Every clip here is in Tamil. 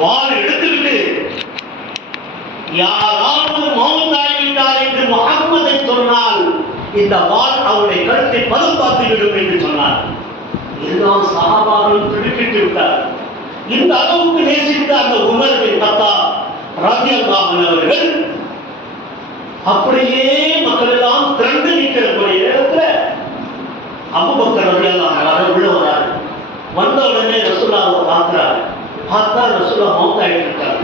வாள் எடுத்துவிட்டு யாராவது மௌத்தாகிவிட்டார் என்று முகம்மதை சொன்னால் இந்த வாள் அவருடைய கருத்தை பதம் பார்த்துவிடும் என்று சொன்னார். எல்லாம் சகாபாக்களும் துடிப்பிட்டு விட்டார் இந்த அளவுக்கு நேசித்த அந்த உமர் பின் கத்தா ராஜ்யல்லாமன் அவர்கள் அப்படியே மக்கள் எல்லாம் திரண்டு நிற்கிறக்கூடிய நேரத்துல அபுபக்கர் ரலியல்லாஹு அன்ஹு உள்ள வராரு. வந்த உடனே ரசூலாவை பார்க்கிறாரு பார்த்தா ரசூலா மௌத்தாயிட்டு இருக்காரு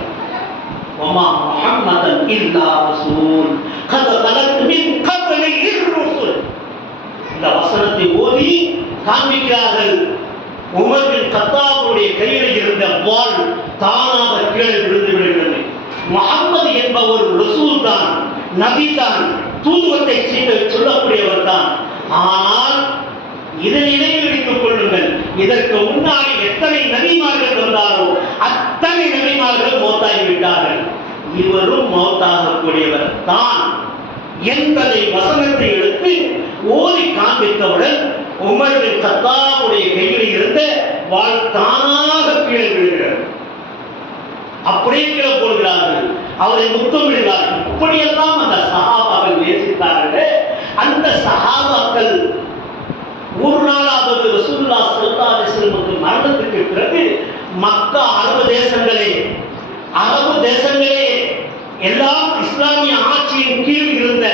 وما محمد إلا رسول قد خلت من قبله الرسل இந்த வசனத்தை ஓதி காண்பிக்கிறார்கள் உமர் பின் கத்தாவுடைய கையில் இருந்த வாள் தானாக கீழே விழுந்து விடுகிறது முகம்மது என்பவர் ரசூல் தான் நபி தான் தூதுவத்தை செய்த சொல்லக்கூடியவர் தான் ஆனால் இதை நினைவில் வைத்துக் கொள்ளுங்கள் இதற்கு முன்னாடி எத்தனை நபிமார்கள் வந்தாரோ அத்தனை நபிமார்கள் மௌத்தாகிவிட்டார்கள். இவரும் மௌத்தாகக்கூடியவர் தான் என்பதை வசனத்தை எடுத்து ஓதி காண்பித்தவுடன் உமரின் பின் கத்தாவுடைய கையில் இருந்த வாழ் தானாக கீழே விழுகிறது. அப்படியே கீழே போடுகிறார்கள். அவரை விடுகிறார் இப்படியெல்லாம் அந்த சகாபாக்கள் நேசித்தார்கள். அந்த சகாபாக்கள் ஒரு நாளாவது ரசூல்லா சல்லா மரணத்துக்கு பிறகு மக்க அரபு தேசங்களே அரபு தேசங்களே எல்லாம் இஸ்லாமிய ஆட்சியின் கீழ் இருந்த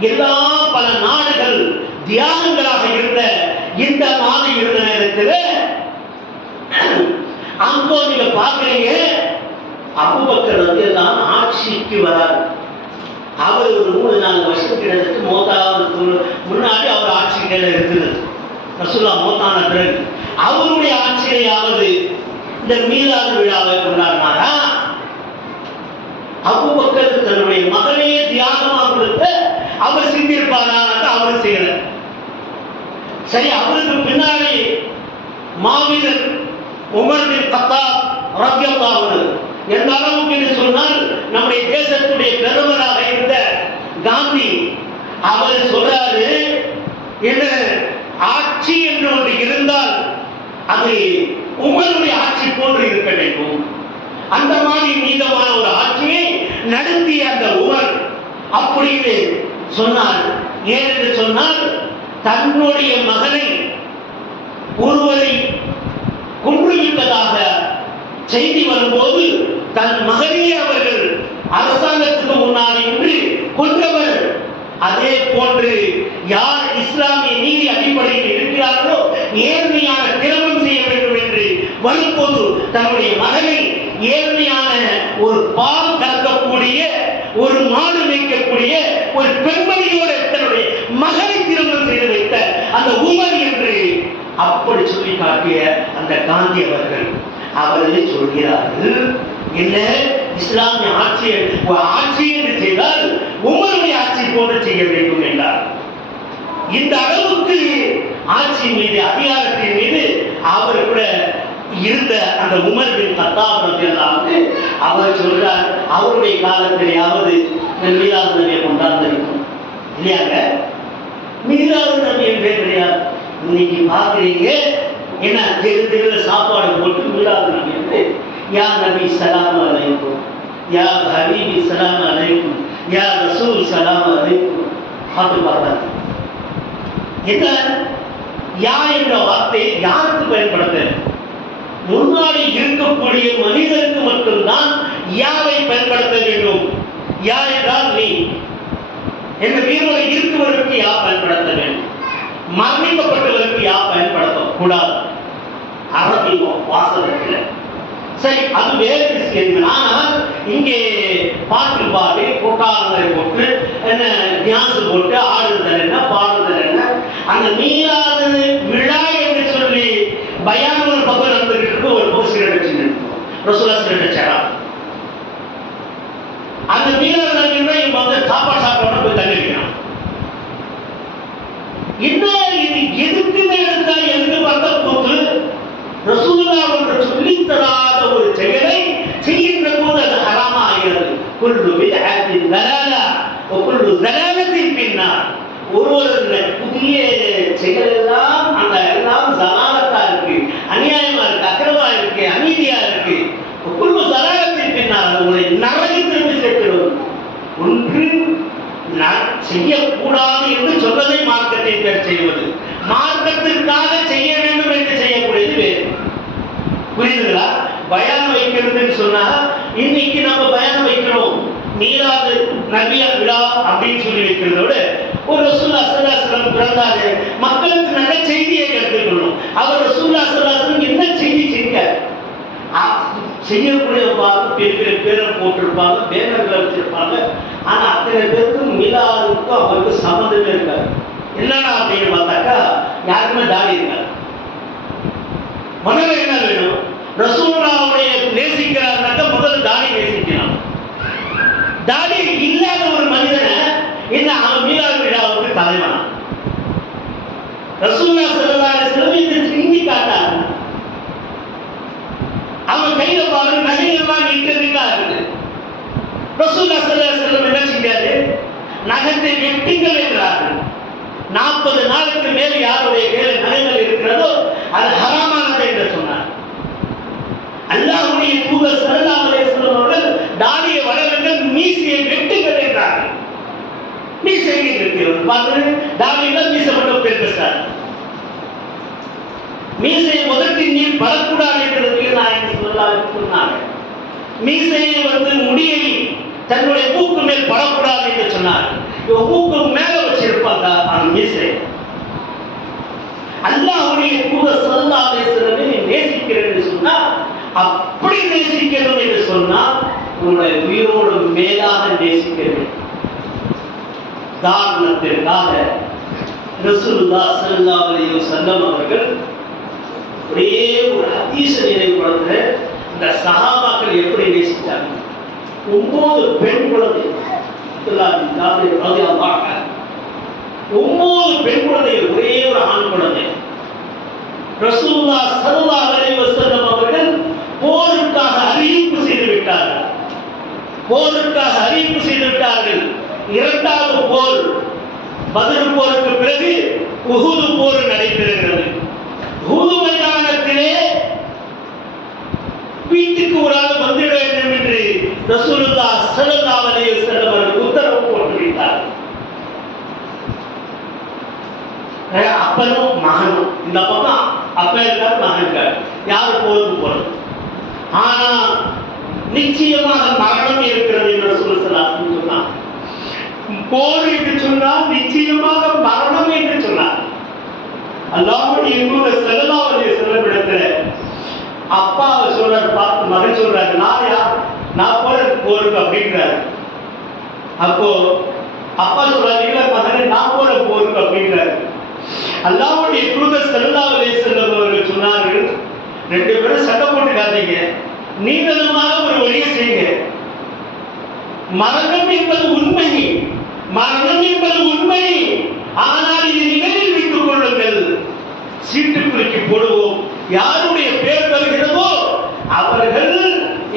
எல்லா பல நாடுகள் தியாகங்களாக இருந்த இந்த மாதிரி இருந்த நேரத்தில் அங்கோ நீங்க பாக்குறீங்க அபுபக்கர் வந்து எல்லாம் ஆட்சிக்கு வரார். அவர் ஒரு மூணு நாலு வருஷத்துக்கு மோதாவது முன்னாடி அவர் ஆட்சி கீழே இருக்குது ரசுல்லா மோத்தான பிறகு அவருடைய ஆட்சியிலையாவது இந்த மீலாது விழாவை கொண்டாடினாரா? அபுபக்கர் தன்னுடைய மகனையே தியாகமாக கொடுத்து அவர் செஞ்சிருப்பாரான்னு அவர் செய்யல. சரி அவருக்கு பின்னாடி மாவீரர் உமர் பின் கத்தாப் ரத்தியல்லாவது எந்த அளவுக்கு என்று சொன்னால் நம்முடைய தேசத்துடைய பெருமராக இருந்த காந்தி அவர் சொல்றாரு என்ன ஆட்சி என்று ஒன்று இருந்தால் அது உங்களுடைய ஆட்சி போன்று இருக்க வேண்டும். அந்த மாதிரி மீதமான ஒரு ஆட்சியை நடத்திய அந்த உமர் அப்படின்னு சொன்னார். ஏன் என்று சொன்னால் தன்னுடைய மகனை ஒருவரை கொன்றுவிட்டதாக செய்தி வரும்போது தன் மகனே அவர்கள் அரசாங்கத்துக்கு முன்னால் என்று கொன்றவர். அதே போன்று யார் ஏழ்மையான திறமம் செய்ய வேண்டும் என்று வரும்போது தன்னுடைய மகனை ஏழ்மையான ஒரு பால் கலக்கக்கூடிய ஒரு மாடு மேய்க்கக்கூடிய ஒரு பெண்மணியோட தன்னுடைய மகனை திருமணம் செய்து வைத்த அந்த உமர் என்று அப்படி சொல்லி காட்டிய அந்த காந்தி அவர்கள் அவர்களே சொல்கிறார்கள் என்ன? இஸ்லாமிய ஆட்சி ஆட்சி என்று செய்தால் உமருடைய ஆட்சி போல செய்ய வேண்டும் என்றார். இந்த அளவுக்கு ஆட்சியின் மீது அதிகாரத்தின் மீது அவர் கூட இருந்த அந்த உமர் பின் கத்தாப் ரலியல்லாஹு அவர் சொல்றார் அவருடைய காலத்திலேயாவது இந்த மீலாது நபியை கொண்டாந்திருக்கும் இல்லையாங்க? மீலாது நபி என்றே கிடையாது இன்னைக்கு பார்க்குறீங்க என்ன தெரு தெருவில் சாப்பாடு போட்டு மீலாது நபி என்று. யா நபி சலாம் அலைக்கும் யா ஹபீபி சலாம் அலைக்கும் யா ரசூல் சலாம் அலைக்கும். பார்த்து பார்த்தாங்க என்ன? யா என்ற வார்த்தை யாருக்கு பயன்படுத்த முன்னாடி இருக்கக்கூடிய மனிதருக்கு மட்டும்தான் யாவை பயன்படுத்த வேண்டும்? யா என்றால் நீ. என்ற வீரோடு இருக்கவருக்கு யா பயன்படுத்த வேண்டும்? மரணிக்கப்பட்டவருக்கு யா பயன்படுத்த கூடாது அரபி வாசகத்தில் சரி அது வேறு விஷயம். ஆனால் இங்கே பாட்டு பாடி கொட்டாரங்களை போட்டு என்ன டான்ஸ் போட்டு ஆடுதல் என்ன பாடு அந்த மீளாது விழா என்று சொல்லி பயான ஒரு பக்கம் நடந்துகிட்டு இருக்கு ஒரு பக்கம் சிகரெட் ரசூலா ரசோலா அந்த மீளாது நம்பினா இவங்க வந்து சாப்பாடு சாப்பிடணும் போய் தண்ணி என்ன இது எதுக்கு எடுத்தா எதுக்கு வந்த போது? ரசூலா ஒன்று சொல்லி தராத ஒரு செயலை செய்கின்ற போது அது ஹராமா ஆகிறது குல்லு பித்அத்தின் தலாலா வ குல்லு தலாலத்தின் பின்னால் ஒருவர் புதிய செயல் எல்லாம் அந்த எல்லாம் சலாலத்தா இருக்கு. அநியாயமா இருக்கு அக்கிரமா இருக்கு அநீதியா இருக்கு. குழு சலாகத்தில் பின்னால் உங்களை நரகத்திற்கு சேர்க்கிறோம் ஒன்று நான் செய்யக்கூடாது என்று சொல்வதை மார்க்கத்தை பேர் செய்வது. மார்க்கத்திற்காக செய்ய வேண்டும் என்று செய்யக்கூடியது வேறு. புரியுதுங்களா? பயான் வைக்கிறதுன்னு சொன்னா இன்னைக்கு நம்ம பயான் வைக்கிறோம். நீராது நபியா விழா அப்படின்னு சொல்லி வைக்கிறதோட ஒரு ரசூல்லா சல்லாஸ்லம் பிறந்தாரு. மக்களுக்கு நல்ல செய்தியை எடுத்துக்கணும் அவர் ரசூல்லா சல்லாஸ்லம் என்ன செய்தி செய்ய செய்யக்கூடிய பார்த்து பெரிய பெரிய பேரை போட்டிருப்பாங்க பேனர்களை வச்சிருப்பாங்க. ஆனா அத்தனை பேருக்கும் மிலாருக்கும் அவருக்கு சம்மந்தமே இருக்காது. என்னடா அப்படின்னு பார்த்தாக்கா யாருக்குமே தாடி இருக்காது. முதல்ல என்ன வேணும்? ரசூல்லாவுடைய நேசிக்கிறார்னாக்க முதல் தாடி நேசிக்கணும். தாடி இல்லாத ஒரு மனிதனை என்ன தலைவனா. ரசூல்லா ஸல்லல்லாஹு அலைஹி வஸல்லம் இதை செஞ்சு அவன் கையில பாரு நகைகள்லாம் நிற்கிறதுக்கா இருக்கு ரசூல்லா ஸல்லல்லாஹு செல்லம் என்ன செஞ்சாரு? நகத்தை வெட்டுங்கள் என்றார்கள். நாற்பது நாளுக்கு மேல் யாருடைய கையில நகைகள் இருக்கிறதோ அது ஹராமானது என்று சொன்னார். அல்லாஹுடைய தூதர் ஸல்லல்லாஹு அலைஹி வஸல்லம் அவர்கள் தாடியை வளருங்கள் மீசையை வெட்டுங்கள் என்றார்கள் மீசை எங்க இருக்கிறது பாருங்க பேர் முதற்கின் நீர் சொன்னாங்க மீசையை வந்து முடியை தன்னுடைய மூக்கு மேல் படக்கூடாது என்று சொன்னார். இவன் மூக்கு மேல வச்சிருப்பாங்க அந்த மீசை. அல்லாஹ்வுடைய தூதர் ஸல்லல்லாஹு அலைஹி நீ நேசிக்கிறேன் என்று சொன்னா அப்படி நேசிக்கணும் என்று சொன்னால் உங்களுடைய உயிரோடு மேலாக நேசிக்க வேண்டும் காரணத்திற்காக ரசூலுல்லாஹ் ஸல்லல்லாஹு அலைஹி வஸல்லம் அவர்கள் ஒரே ஒரு ஹதீஸ நினைவுபடுத்துற இந்த சஹாபாக்கள் எப்படி நேசித்தாங்க ஒவ்வொரு பெண் குழந்தை அப்துல்லாஹ் பெண் குழந்தைகள் ஒரே ஒரு ஆண் குழந்தை. ரசூலுல்லாஹ் ஸல்லல்லாஹு அலைஹி அவர்கள் போருக்காக அறிவிப்பு செய்து விட்டார்கள். போருக்காக அறிவிப்பு செய்து விட்டார்கள் இரண்டாவது போர் பதில் போருக்கு பிறகு உகுது போர் நடைபெறுகிறது. உகுது மைதானத்திலே வீட்டுக்கு ஒரு ஆள் வந்துட வேண்டும் என்று ரசூலுல்லா ஸல்லல்லாஹு அலைஹி வஸல்லம் உத்தரவு போட்டுவிட்டார் அப்பனும் மகனும். இந்த பக்கம் அப்பா இருக்கார் மகன் இருக்கார். யாரு போருக்கு போறது. ஆனா நிச்சயமாக மரணம் இருக்கிறது போர் என்று சொன்னால் நிச்சயமாக மரணம் என்று சொன்னார். அல்லாஹ்வுடைய தூதர் ஸல்லல்லாஹு அப்பா சொல்றாரு பார்த்து மகன் சொல்றாரு நான் யார் நான் போற போருக்கு அப்படின்றாரு. அப்போ அப்பா சொல்றாரு இல்ல மகனே நான் போற போருக்கு அப்படின்றாரு. அல்லாவுடைய தூதர் செல்லல்லா அலைஹி வஸல்லம் அவர்கள் சொன்னார்கள் ரெண்டு பேரும் சண்டை போட்டுக்காதீங்க. நீங்களுமாக ஒரு வழியை செய்யுங்க. மரணம் என்பது உண்மை மரணம் என்பது உண்மை. ஆனால் இது நினைவில் வைத்துக் கொள்ளுங்கள். சீட்டு குலுக்கி போடுவோம். யாருடைய பேர் வருகிறதோ அவர்கள்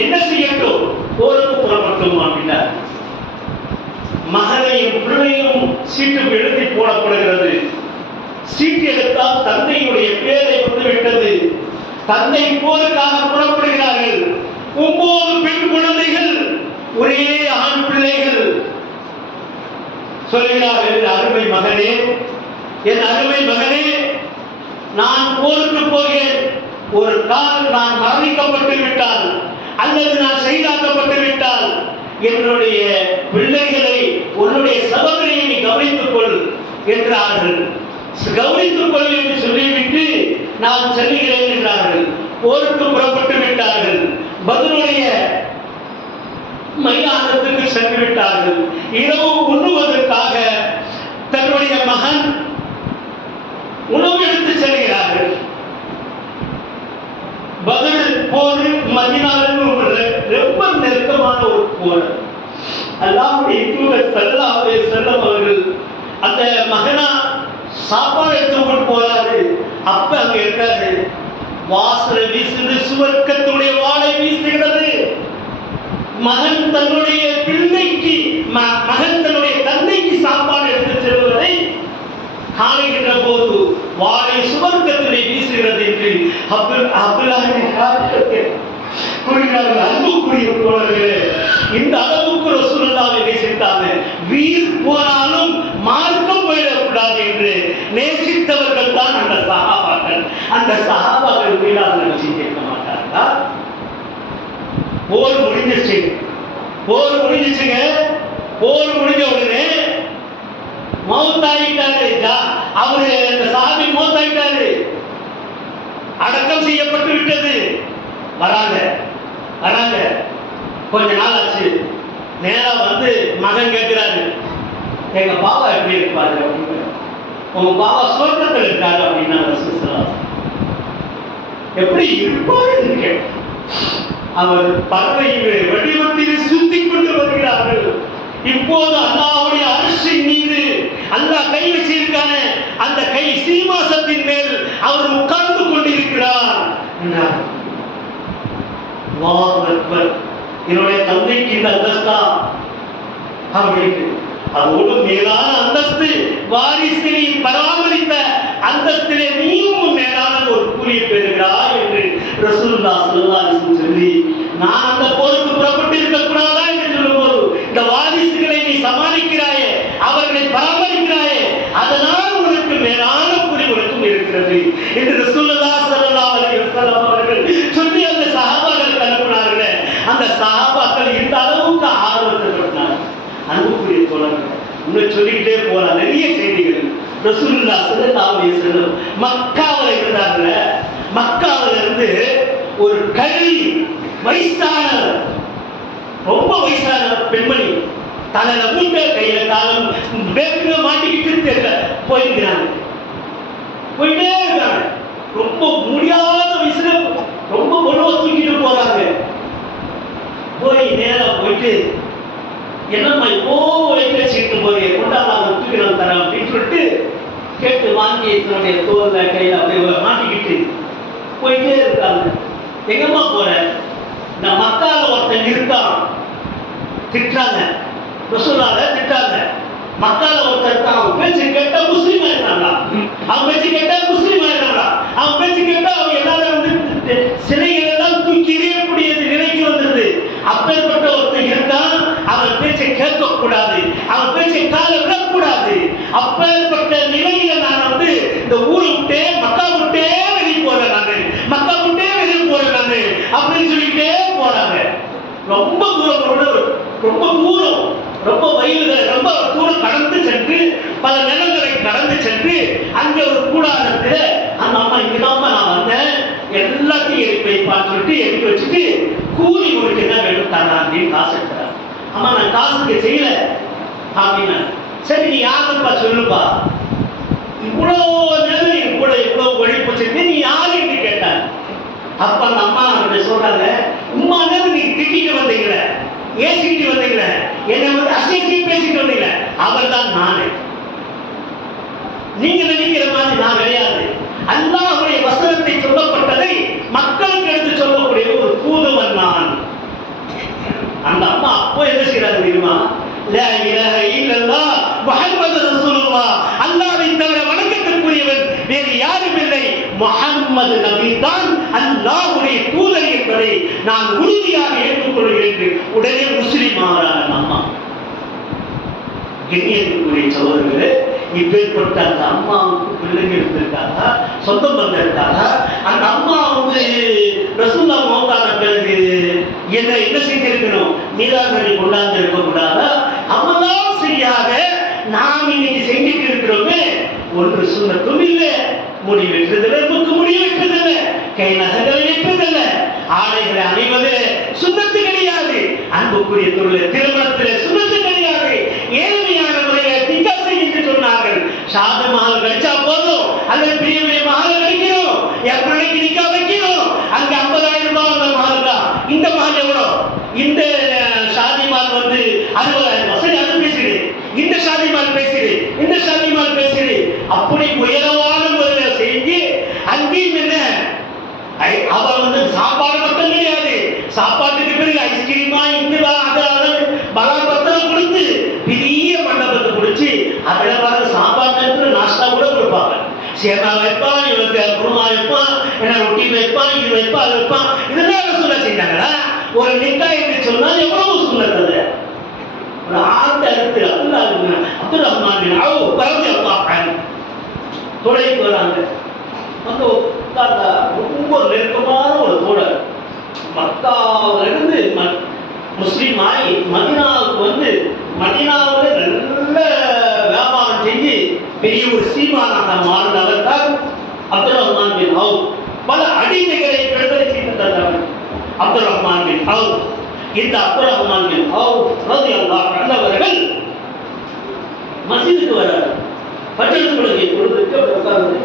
என்ன செய்யட்டும்? போருக்கு புறப்பட்டும் அப்படின்னார் மகனையும் பிள்ளையும் சீட்டுக்கு எழுதி போடப்படுகிறது. சீட்டு எடுத்தால் தந்தையுடைய பேரை வந்துவிட்டது. தந்தை போருக்காக புறப்படுகிறார்கள். ஒன்பது பெண் குழந்தைகள் ஒரே ஆண் பிள்ளைகள். சொல்கிறார்கள் என் அருமை மகனே என் அருமை மகனே நான் போருக்கு போகிறேன். ஒரு கால் நான் மரணிக்கப்பட்டு விட்டால் அல்லது நான் செய்தாக்கப்பட்டு விட்டால் என்னுடைய பிள்ளைகளை உன்னுடைய சகோதரியை நீ கவனித்துக் கொள் என்றார்கள். கவனித்துக் கொள் என்று சொல்லிவிட்டு நான் செல்கிறேன் என்றார்கள். போருக்கு புறப்பட்டு விட்டார்கள். பதிலுடைய மைதானத்துக்கு சென்று விட்டார்கள் இரவு உண்ணுவதற்காக தன்னுடைய மகன் உணவு எடுத்து செல்கிறார்கள். பதில் போர் மதினாவின் ரொம்ப நெருக்கமான ஒரு போர். அல்லாவுடைய தூதர் செல்லாவுடைய செல்லம் அவர்கள் அந்த மகனா சாப்பாடு எடுத்துக்கொண்டு போறாரு. அப்ப அங்க இருக்காரு. வாசனை வீசுது சுவர்க்கத்துடைய வா மகன் தன்னுடைய பிள்ளைக்கு ம- மகன் தன்னுடைய தந்தைக்கு சாப்பாடு எடுத்து செல்வதை காணுகின்ற போது வாழை சுவர்க்கத்திலே வீசுகிறது என்று அப்துல் அப்துல்லாஹின் கூறுகிறார்கள். அன்புக்குரிய தோழர்களே இந்த அளவுக்கு ரசூலுல்லாவை நேசித்தாங்க வீர் போனாலும் கூடாது என்று நேசித்தவர்கள் தான் அந்த சகாபாக்கள் அந்த சகாபாக்கள் மீதான நம்ம கேட்க மாட்டார்களா? போர் முடிஞ்சிச்சு போர் முடிஞ்சிச்சுங்க போர் முடிஞ்ச உடனே மௌத்தாயிட்டாரு. அவரு அந்த சாமி மௌத்தாயிட்டாரு. அடக்கம் செய்யப்பட்டு விட்டது. வராங்க. வராங்க. கொஞ்ச நாள் ஆச்சு. நேராக வந்து மகன் கேட்கிறாரு எங்க பாபா எப்படி இருப்பாரு அப்படின்னு. உங்க பாபா சுவர்க்கத்தில் இருக்காரு அப்படின்னா எப்படி இருப்பாருன்னு கேட்டேன். அவர் பறவைகளை வடிவத்திலே சுத்தி கொண்டு வருகிறார்கள். இப்போது அல்லாவுடைய அரசின் மீது அல்லாஹ் கை வச்சிருக்கான அந்த கை சீமாசத்தின் மேல் அவர் உட்கார்ந்து கொண்டிருக்கிறார். என்றார். என்னுடைய தந்தைக்கு இந்த அந்தஸ்தா? அப்படின்னு அதோடு மேலான அந்தஸ்து வாரிசினை பராமரித்த அந்தஸ்திலே நீயும் மேலான ஒரு கூலியை பெறுகிறாய் என்று ரசூல்லா ஸல்லல்லாஹு சொல்லி நான் அந்த போருக்கு புறப்பட்டு இருக்க கூடாதா என்று சொல்லும்போது இந்த வாரிசுகளை நீ சமாளிக்கிறாயே அவர்களை பராமரிக்கிறாயே அதனால் உனக்கு மேலான கூலி உனக்கும் இருக்கிறது என்று ரசூலுல்லா ஸல்லல்லாஹு அலைஹி அவர்கள் சொல்லி அந்த சகாபாக்கள் அனுப்பினார்களே. அந்த சகாபாக்கள் இந்த அளவுக்கு ஆர்வத்தை சொன்னார் அன்புக்குரிய தோழர்கள் இன்னும் சொல்லிக்கிட்டே போலாம் நிறைய செய்திகள் ரசூலுல்லா ஸல்லல்லாஹு அலைஹி இருந்தார்கள். ஒரு கல்வி வயசான ரொம்ப வயசான பெண்மணி தலையில மூட்டை கையில காலம் பேக்குல மாட்டிக்கிட்டு போயிருக்கிறாங்க போயிட்டே இருக்காங்க. ரொம்ப முடியாத வயசுல ரொம்ப பொண்ணு தூக்கிட்டு போறாங்க. போய் நேரா போயிட்டு என்னம்மா இப்போ வயிற்று வச்சுக்கிட்டு போய் கொண்டாடா அதை தூக்கி நான் தரேன் அப்படின்னு சொல்லிட்டு கேட்டு வாங்கி தன்னுடைய தோல்ல கையில அப்படியே மாட்டிக்கிட்டு போயிட்டே இருக்காங்க. எங்கம்மா போற? இந்த மக்கால ஒருத்தன் இருக்கான். திட்டாங்க ரசூலால திட்டாங்க. மக்கால ஒருத்தன் தான் அவன் பேச்சு கேட்டா முஸ்லீம் ஆயிடுறாங்களா அவன் பேச்சு கேட்டா முஸ்லீம் ஆயிடுறாங்களா அவன் பேச்சு கேட்டா அவன் எல்லாரும் வந்து சிலைகள் எல்லாம் தூக்கி எறியக்கூடியது நிலைக்கு வந்துருது அப்பேற்பட்ட ஒருத்தன் இருக்கான் அவன் பேச்சை கேட்க கூடாது அவன் பேச்சை கால விடக்கூடாது. அப்பேற்பட்ட நிலையில நான் வந்து இந்த ஊர் விட்டே மக்கா விட்டே வெளியே போறேன் நானு மக்கா விட்டே வெளியே போறேன் நானு அப்படின்னு சொல்லிட்டே போறாங்க ரொம்ப தூரம் ரொம்ப ரொம்ப தூரம். ரொம்ப வயல்கள் ரொம்ப தூரம் கடந்து சென்று பல நிலங்களை கடந்து சென்று அங்கே ஒரு கூடாரத்தில் அந்த அம்மா இங்கதாம்மா நான் வந்தேன். எல்லாத்தையும் எடுத்து வைப்பான்னு சொல்லிட்டு எடுத்து வச்சுட்டு கூலி உனக்கு என்ன வேணும் தரலாம் அப்படின்னு காசு எடுக்கிறார். அம்மா நான் காசுக்கு செய்யல. அப்படின்னா சரி நீ யாருப்பா சொல்லுப்பா? இவ்வளோ நேரம் என் கூட இவ்வளோ உழைப்பு செஞ்சு நீ யாரு அப்ப அந்த அம்மா கிட்ட சொல்றாங்க உம்மா நேரம் நீ திட்டிட்டு வந்தீங்களே? ஏசிட்டு வந்தீங்களே? என்னை வந்து அசைச்சி பேசிட்டு வந்தீங்களே? அவர் தான் நானு. நீங்க நினைக்கிற மாதிரி நான் கிடையாது. அல்லாஹுடைய வசனத்தை சொல்லப்பட்டதை மக்களுக்கு எடுத்து சொல்லக்கூடிய ஒரு தூதுவன் நான். அந்த அம்மா அப்போ என்ன செய்யறாங்க தெரியுமா? லா இலாஹ இல்லல்லாஹ் முஹம்மது ரசூலுல்லாஹ். அல்லாஹ்வை தவிர வணக்கத்திற்குரியவன் வேறு யாரும் இல்லை முஹம்மது நபி தான் அல்லாஹ்வுடைய தூதர் என்பதை நான் உறுதியாக ஏற்றுக்கொள்கிறேன் என்று உடனே முஸ்லிம் ஆகிறார் அம்மா. கண்ணியத்துக்குரிய சகோதரர்களே இப்பேற்பட்ட அந்த அம்மாவுக்கு பிள்ளைங்க இருந்திருக்காங்க சொந்தம் வந்திருக்காங்க அந்த அம்மா வந்து ரசூல்லா மௌத்தான பிறகு என்ன என்ன செஞ்சிருக்கணும்? நீதாகரி கொண்டாந்து இருக்க கூடாதா? சரியாக நாம் இன்னைக்கு செஞ்சுட்டு இருக்கிறோமே. ஒன்று சுண்ணத்தும் இல்லை. முடி வெட்டுதல் மூக்கு முடி வெட்டுதல் கை நகங்களை வெட்டுதல் ஆடைகளை அணிவது சுண்ணத்து கிடையாது. அன்புக்குரிய தொழில் திருமணத்தில் சுண்ணத்து கிடையாது. ஏழ்மையான முறையை திக்காசை என்று சொன்னார்கள். ஷாது மஹால் கழிச்சா போதும். அல்லது பெரிய பெரிய மஹால் கிடைக்கிறோம். என் பிள்ளைக்கு நிக்கா வைக்கிறோம். அங்க ஐம்பதாயிரம் ரூபாய் அந்த மஹால் தான் இந்த மஹால் எவ்வளோ? இந்த அஹ், ஷாதி மால் வந்து அறுபதாயிரம் ரூபாய். சரி அது பேசுது இந்த ஷாதி மால் பேசுது இந்த சாதி மால் பேசுது அப்படி உயரவோ ஐஸ்கிரீம் என்ன? ஐ- அவ வந்து சாப்பாடு மட்டும் கிடையாது. சாப்பாட்டுக்கு பிறகு ஐஸ்கிரீமா இதுவா அது அது பலாபத்திரம் கொடுத்து பெரிய மண்டபத்தை பிடிச்சி அதில் வர சாப்பாடு நேரத்தில் நாஷ்டா கூட கொடுப்பாங்க. சேனா வைப்பான் இவனுக்கு குருமா வைப்பான் என்ன ரொட்டி வைப்பான் இது வைப்பான் அது வைப்பான் இதெல்லாம் சொல்ல செஞ்சாங்களா ஒரு நிக்கா என்று சொன்னால் எவ்வளவு சொன்னது ஒரு ஆட்டை அறுத்து அப்துல்லா அப்துல் ரஹ்மான் பின் அவு பரவி அல்லாஹ் தொலைக்கு வராங்க. வந்து உட்கார்ந்தா ரொம்ப நெருக்கமான ஒரு தோழர். மக்காவிலிருந்து ம- முஸ்லீம் ஆகி மதினாவுக்கு வந்து மதினாவில் நல்ல வியாபாரம் செஞ்சு பெரிய ஒரு சீமானாக மாறினவர் தான் அப்துல் ரஹ்மான் பின் ஹவு பல அடிமைகளை விடுதலை செய்து தந்தவர் அப்துல் ரஹ்மான் பின் ஹவு இந்த அப்துல் ரஹ்மான் பின் ஹவு ரதி அல்லா கண்டவர்கள் மசீதுக்கு வர பட்டத்து கொள்கை கொடுத்துட்டு உட்கார்ந்து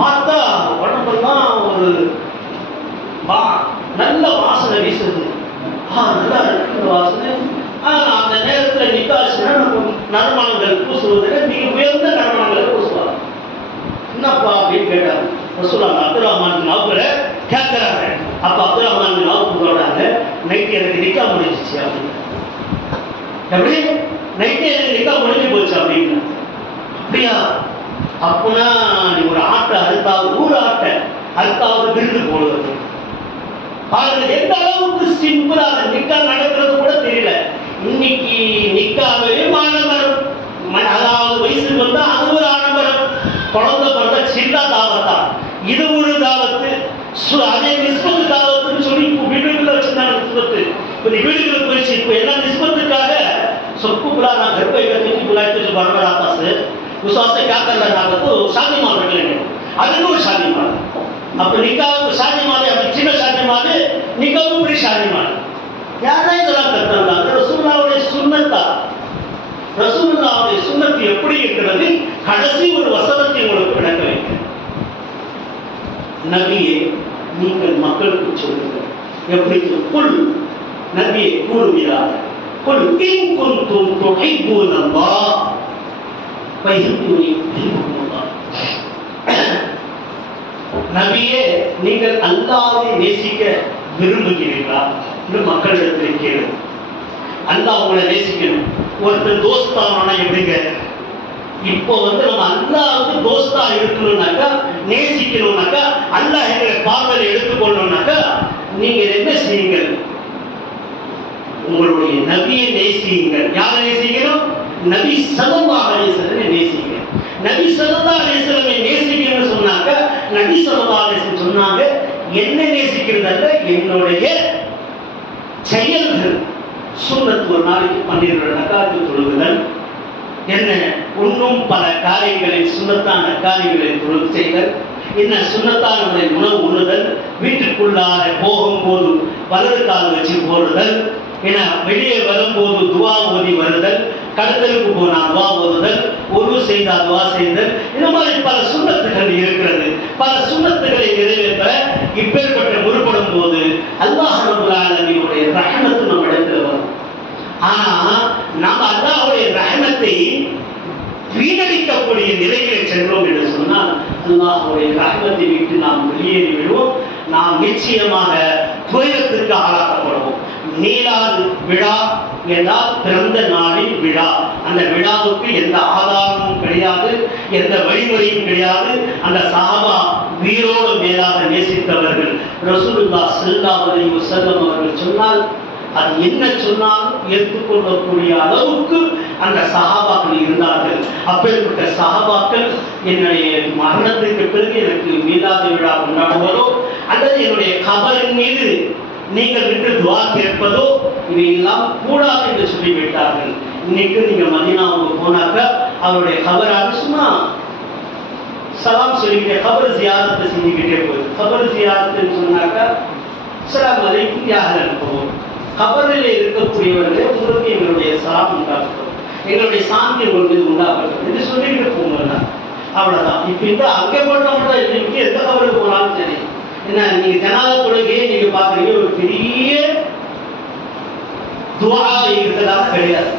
பார்த்தா உடம்பெல்லாம் ஒரு வா நல்ல வாசனை வீசுது. ஆ நல்லா இருக்கு வாசனை. ஆ அந்த நேரத்தில் நிக்காசினா நம்ம நறுமணங்கள் பூசுவதில் மிக உயர்ந்த நறுமணங்கள் பூசுவாங்க. என்னப்பா அப்படின்னு கேட்டாங்க. ரசூலாங்க அப்துல் ரஹ்மான் நாவுல கேட்குறாங்க. அப்போ அப்துல் ரஹ்மான் நாவுக்கு சொல்கிறாங்க நைட்டு எனக்கு நிக்கா முடிஞ்சிச்சு அப்படின்னு. எப்படி? நைட்டு எனக்கு நிக்கா முடிஞ்சு போச்சு அப்படின்னு. அப்படியா? அப்பனா நீ ஒரு ஆட்டை அறுத்தாவது ஊர் ஆட்டை அறுத்தாவது விருந்து போடுவது. பாருங்க எந்த அளவுக்கு சிம்பிளா அந்த நிக்கா நடக்கிறது கூட தெரியல. இன்னைக்கு நிக்காவே ஆடம்பரம் ம- அதாவது வயசுக்கு வந்தா அது ஒரு ஆடம்பரம். குழந்தை பிறந்த சின்ன தாவத்தா இது ஒரு தாவத்து அதே நிஸ்பத்து தாவத்துன்னு சொல்லி இப்போ வீடுகளில் வச்சிருந்தாங்க நிஸ்பத்து. இப்போ இந்த வீடுகளுக்கு போயிடுச்சு. இப்போ என்ன நிஸ்பத்துக்காக சொப்பு புலா நான் கர்ப்பை கட்டி புலாய்த்து பரவரா பாசு. விசுவாச கேட்கறதுனால சாதி மாதங்கள் அதுக்கு ஒரு சாதி மாதம் அப்ப நிக்காவுக்கு சாதி மாதம் அப்படி சின்ன சாதி மாதம் நிக்காவுக்கு பெரிய சாதி மாதம் யாரா இதெல்லாம் கத்துறாங்க ரசூல்லாவுடைய சுண்ணத்தா? ரசூலுல்லாவுடைய சுண்ணத்து எப்படி இருக்கிறது? கடைசி ஒரு வசனத்தை உங்களுக்கு விளக்க வைக்கிறேன். நபியே நீங்கள் மக்களுக்கு சொல்லுங்கள். எப்படி குல். நபியே கூறுகிறார் குல் இன் குன்தும் துஹிப்பூன அல்லாஹ் நபியே நீங்கள் அல்லாவை நேசிக்க விரும்புகிறீர்களா என்று மக்களிடத்தில் கேளு அல்லாஹ் உங்களை நேசிக்கணும். ஒருத்தர் தோஸ்தானா எப்படிங்க? இப்போ வந்து நம்ம அல்லாவுக்கு தோஸ்தா இருக்கணும்னாக்கா நேசிக்கணும்னாக்கா அல்லாஹ் எங்களை பார்வையில் எடுத்துக்கொள்ளணும்னாக்கா நீங்க என்ன செய்யுங்கள்? உங்களுடைய நபியை நேசியுங்கள். யாரை நேசிக்கணும்? நபி சல்லல்லாஹு அலைஹி வஸல்லம் நேசிங்க நபி சல்லல்லாஹு அலைஹி நேசிக்கணும்னு சொன்னாங்க. நபி சல்லல்லாஹு அலைஹி சொன்னாங்க என்ன நேசிக்கிறதல்ல? என்னுடைய செயல்கள். சுண்ணத்து ஒரு நாளைக்கு பன்னிரண்டு ரக்காத்து தொழுகுதல். என்ன? இன்னும் பல காரியங்களை சுண்ணத்தான காரியங்களை தொழுது செய்தல். என்ன? சுண்ணத்தான உணவு உண்ணுதல். வீட்டுக்குள்ளார போகும்போது வலது கால் வச்சு போடுதல். என வெளியே வரும்போது துவா ஓதி வருதல். கடத்தலுக்கு போனால் துவா ஓதுதல் ஒரு செய்தால் துவா செய்தல். இந்த மாதிரி பல சுண்ணத்துகள் இருக்கிறது. பல சுண்ணத்துகளை நிறைவேற்ற இப்பேற்பட்ட முற்படும் போது அல்லாஹ் ரபுல் ரஹமத்து நம்ம இடத்துல வரும். ஆனா நாம் அல்லாஹுடைய ரஹமத்தை வீணடிக்கக்கூடிய நிலைகளை சென்றோம் என்று சொன்னால் அல்லாஹுடைய ரஹமத்தை விட்டு நாம் வெளியேறி விடுவோம். நாம் நிச்சயமாக துயரத்திற்கு ஆளாக்கப்படுவோம். நீலாது விழா ஏன்னா பிறந்த நாளின் விழா. அந்த விழாவுக்கு எந்த ஆதாரமும் கிடையாது எந்த வழிமுறையும் கிடையாது. அந்த சாபா உயிரோடு மேலாக நேசித்தவர்கள். ரசூலுல்லா செல்லாவதை செல்லம் அவர்கள் சொன்னால் அது என்ன சொன்னாலும் ஏற்றுக்கொள்ளக்கூடிய அளவுக்கு அந்த சகாபாக்கள் இருந்தார்கள். அப்பேற்பட்ட சகாபாக்கள் என்னுடைய மரணத்திற்கு பிறகு எனக்கு மீதாத விழா கொண்டாடுவதோ அல்லது என்னுடைய கபரின் மீது நீங்கள் விட்டு துவா கேட்பதோ இவையெல்லாம் கூடாது என்று சொல்லிவிட்டார்கள். இன்னைக்கு நீங்க மதினாவுக்கு போனாக்க அவருடைய கபராக சும்மா சலாம் சொல்லிக்கிட்டே கபர் ஜியாரத்தை செஞ்சுக்கிட்டே போகுது. கபர் ஜியாரத்துன்னு சொன்னாக்கா சலாம் அலைக்கும் யாக அனுப்புவோம் கபரில் இருக்கக்கூடியவர்களே உங்களுக்கு எங்களுடைய சலாம் உண்டாகட்டும். எங்களுடைய சாந்தி உங்களுக்கு இது உண்டாகட்டும் என்று சொல்லிக்கிட்டு போங்கண்ணா அவ்வளோதான் இப்போ இந்த அங்கே போட்டவங்க இன்னைக்கு எந்த கபருக்கு போனாலும் தெரியும் என்ன நீங்க ஜனாத தொழுகையை நீங்க பாக்குறீங்க ஒரு பெரிய துவா இருக்கிறதாக கிடையாது.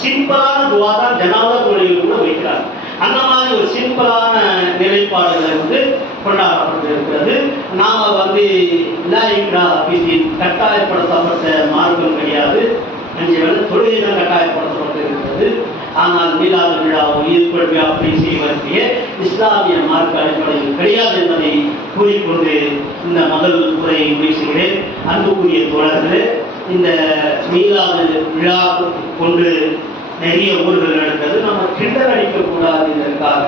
சிம்பிளான துவா தான் ஜனாத தொழுகை கூட வைக்கிறாங்க. அந்த மாதிரி ஒரு சிம்பிளான நிலைப்பாடுகளை வந்து கொண்டாடப்பட்டு இருக்கிறது நாம வந்து இலாயிக்ரா அப்படின்னு கட்டாயப்படுத்தப்பட்ட மார்க்கம் கிடையாது. அஞ்சு வேலை தொழுகை தான் கட்டாயப்படுத்தப்பட்டு இருக்கிறது ஆனால் மீலாது விழாவோ ஈர்ப்பழி அப்படி செய்வதற்கு இஸ்லாமிய மார்க்க அடிப்படையில் கிடையாது என்பதை கூறிக்கொண்டு இந்த முதல் உரையை முடிச்சுகிறேன் அன்புக்குரிய தோழர்களே இந்த மீலாது விழா கொண்டு நிறைய ஊர்கள் நடக்கிறது. நம்ம கிண்டல் அடிக்கக்கூடாது இதற்காக.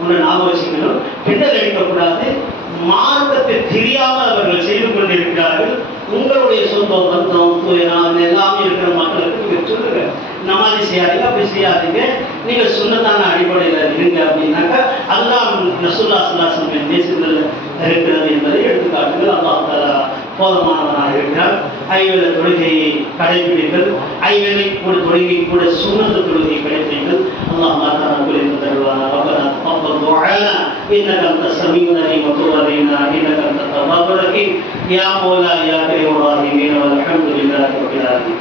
ஒன்று ஞாபகம் வச்சுக்கணும் கிண்டல் அடிக்கக்கூடாது. மார்க்கத்தை தெரியாமல் அவர்கள் செய்து கொண்டிருக்கிறார்கள். உங்களுடைய சொந்த பந்தம் எல்லாமே இருக்கிற மக்களுக்கு நமாதி செய்யாதீங்க அப்படி செய்யாதீங்க. நீங்கள் சுண்ணத்தான அடிப்படையில் இருங்க அப்படின்னாக்கா அதுதான் நசுல்லா சுல்லாசம் நேசத்தில் இருக்கிறது என்பதை எடுத்துக்காட்டுங்கள் அல்லாஹ் தாலா போதமானவனாக இருக்கிறார். ஐவேள தொழுகையை கடைபிடிங்கள் ஐவேளை கூட தொழுகை கூட சுண்ணத்து தொழுகை கடைபிடிங்கள் அல்லாஹ் மாதா குறைந்து தருவானா ரப்பனா தப்பல் துஆனா இன்னக அந்த சமீன் அலீம் வதுர் அலைனா. இன்னக அந்த தவாபு ரஹீம். யா மௌலா யா கரீம் ரஹீம் அல்ஹம்துலில்லாஹி ரப்பில் ஆலமீன்.